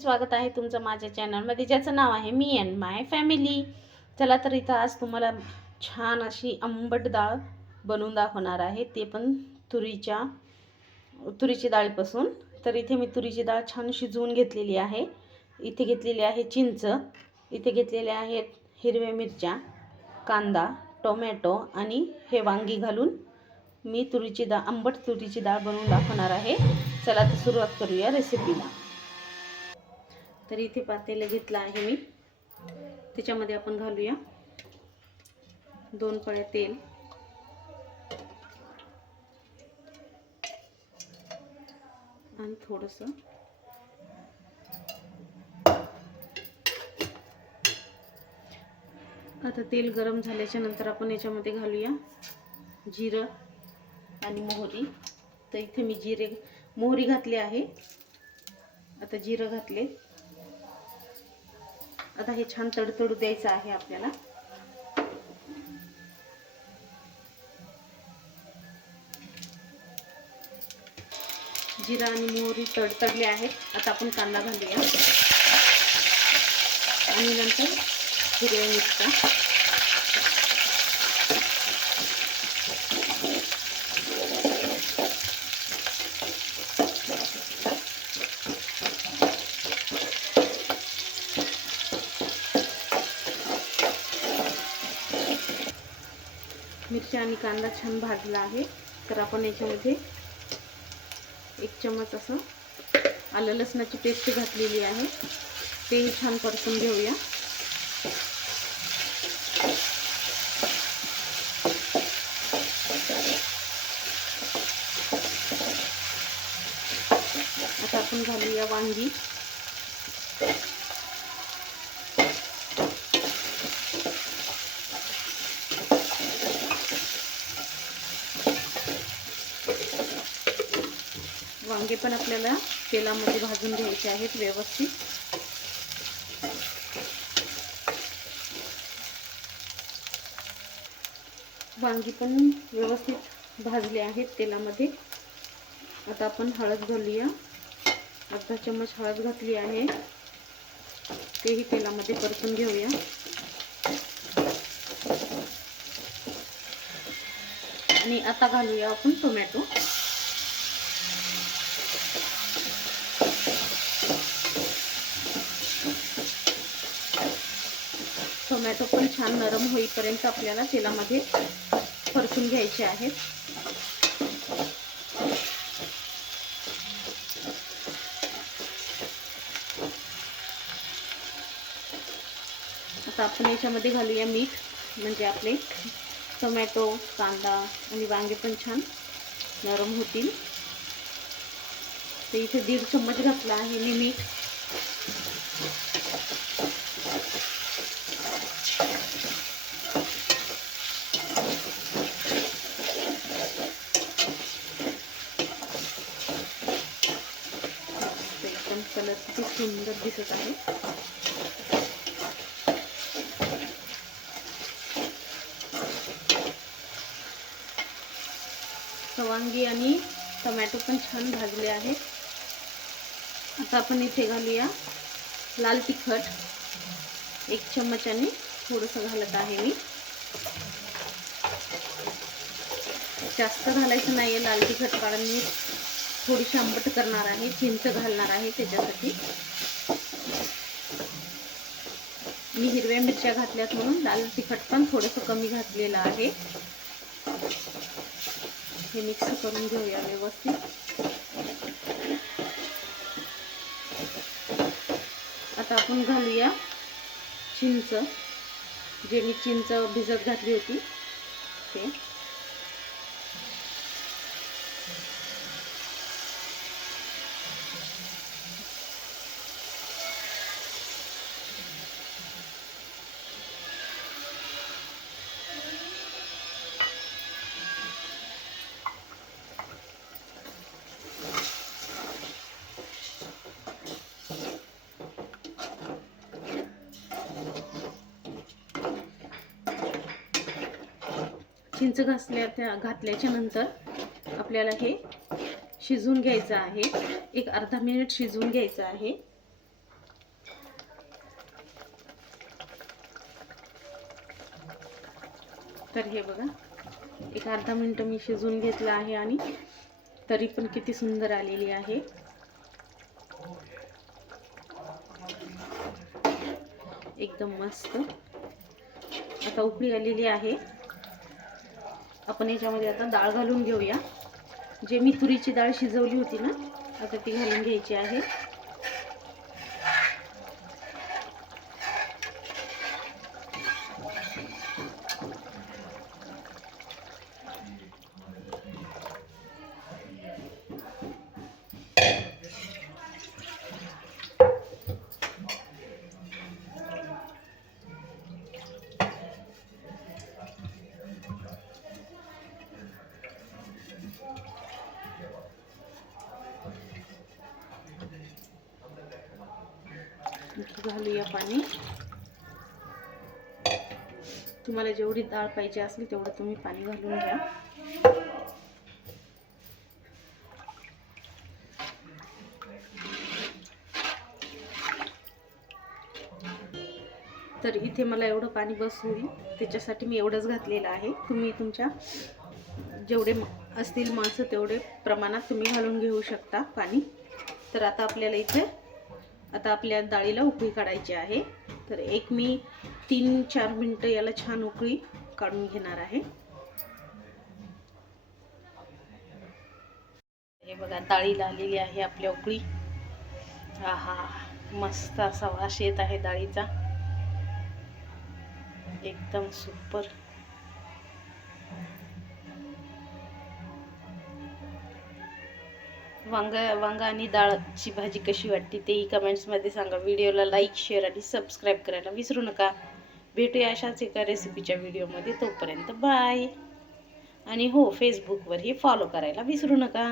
स्वागत आहे तुमचं माझ्या चॅनलमध्ये ज्याचं नाव आहे मी अँड माय फॅमिली चला तर इथं आज तुम्हाला छान अशी आंबट डाळ बनवून दाखवणार आहे. ते पण तुरीच्या तुरीची डाळीपासून. तर इथे मी तुरीची डाळ छान शिजवून घेतलेली आहे. इथे घेतलेली आहे चिंच इथे घेतलेले आहेत हिरव्या मिरच्या कांदा टोमॅटो आणि हे वांगी घालून मी तुरीची डाळ आंबट तुरीची डाळ बनवून दाखवणार आहे. चला तर सुरुवात करूया रेसिपीला तर इथे पातेलं घेतलं आहे मी. त्याच्यामध्ये आपण घालूया दोन पळ्या तेल. आणि थोडंसं आता तेल गरम झाल्याच्यानंतर आपण याच्यामध्ये घालूया जिरं आणि मोहरी. तर इथे मी जिरे मोहरी घातली आहे. आता जिरं घातले. आता हे छान तडतडू द्यायचं आहे आपल्याला. जिरा आणि मोहरी तडतडले आहेत. आता आपण कांदा घालूया. आणि नंतर हिरव्या मिरच्या. मिरच्या आणि कांदा छान भाजला आहे. तर आपण याच्यामध्ये एक चमच असं आलं लसणाची पेस्ट घातलेली आहे. तेही छान परतून घेऊया. आता आपण घालूया वांगी. वांगे पण आपल्याला तेलामध्ये भाजून घ्यायचे आहेत व्यवस्थित. वांगी पण व्यवस्थित भाजले आहेत तेलामध्ये. आता आपण हळद घालूया. अर्धा चम्मच हळद घातली आहे. तेही तेलामध्ये परतून घेऊया. आणि आता घालूया आपण टोमॅटो. टोमॅटो पण छान नरम होईपर्यंत आपल्याला तेलामध्ये परतून घ्यायचे आहेत. आता आपण याच्यामध्ये घालूया मीठ म्हणजे आपले टोमॅटो कांदा आणि वांगे पण छान नरम होतील. तर इथे दीड चम्मच घातला आहे मी मीठ एकदम कलर किती सुंदर दिसत आहे. सवांगी आणि टोमॅटो पण छान भाजले आहेत. आता आपण इथे घालूया लाल तिखट. एक चम्मचाने थोडंसं घालत आहे मी. जास्त घालायचं नाही आहे लाल तिखट कारण मी थोडीशी आंबट करणार आहे चिंच घालणार आहे त्याच्यासाठी. मी हिरव्या मिरच्या घातल्यात म्हणून लाल तिखट पण थोडंसं कमी घातलेलं आहे. हे मिक्स करून घेऊया व्यवस्थित. आता आपण घालूया चिंच जे मी चिंच भिजत घातली होती. ते चिंच घासल्या त्या घातल्याच्यानंतर आपल्याला हे शिजवून घ्यायचं आहे. एक अर्धा मिनिट शिजवून घ्यायचं आहे. तर हे बघा एक अर्धा मिनटं मी शिजवून घेतलं आहे आणि तरी पण किती सुंदर आलेली आहे. एकदम मस्त. आता उकळी आलेली आहे. आपण याच्यामध्ये आता डाळ घालून घेऊया. जे मी तुरीची डाळ शिजवली होती ना आता ती घालून घ्यायची आहे. घालूया पाणी. तुम्हाला जेवढी डाळ पाहिजे असेल तेवढं तुम्ही पाणी घालून घ्या. तर इथे मला एवढं पाणी बस होईल त्याच्यासाठी मी एवढंच घातलेलं आहे. तुम्ही तुमच्या जेवढे असतील माणसं तेवढे प्रमाणात तुम्ही घालून घेऊ शकता पाणी. तर आता आपल्याला इथे आता आपल्या डाळीला उकळी काढायची आहे. तर एक मी तीन चार मिनटं याला छान उकळी काढून घेणार आहे. हे बघा डाळीला आलेली आहे आपल्या उकळी. हा हा मस्त असा वास येत आहे डाळीचा. एकदम सुपर. वांग वांगा आणि डाळची भाजी कशी वाटते तेही कमेंट्समध्ये सांगा. व्हिडिओला लाईक शेअर आणि सबस्क्राईब करायला विसरू नका. भेटूया अशाच एका रेसिपीच्या व्हिडिओमध्ये. तोपर्यंत बाय आणि हो फेसबुकवरही फॉलो करायला विसरू नका.